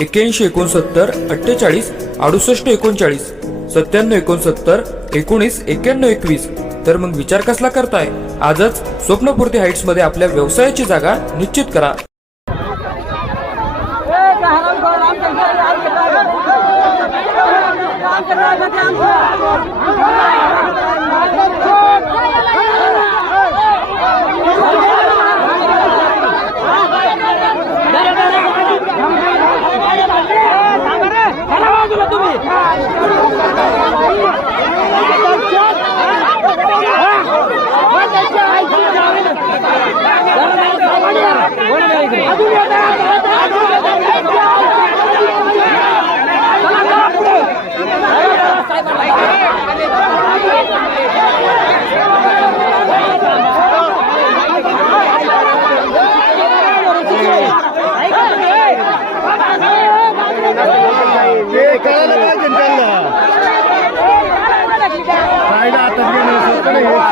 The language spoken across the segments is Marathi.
एक्क्याऐंशी एकोणसत्तर अठ्ठेचाळीस अडुसष्ट एकोणचाळीस सत्त्याण्णव एकोणसत्तर एकोणीस एक्क्याण्णव एकवीस. तर मग विचार कसला करताय? आजच स्वप्नपूर्ती हाईट्समध्ये आपल्या व्यवसायाची जागा निश्चित करा.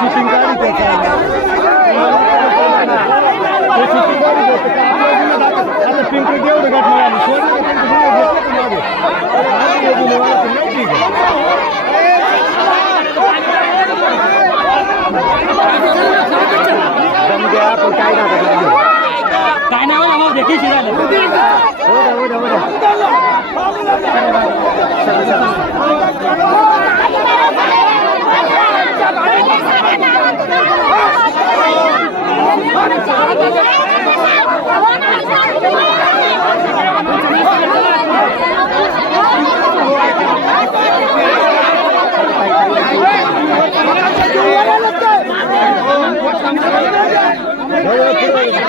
शूटिंग काढी त्याचा आपण काय. काय नाही. होणार 可以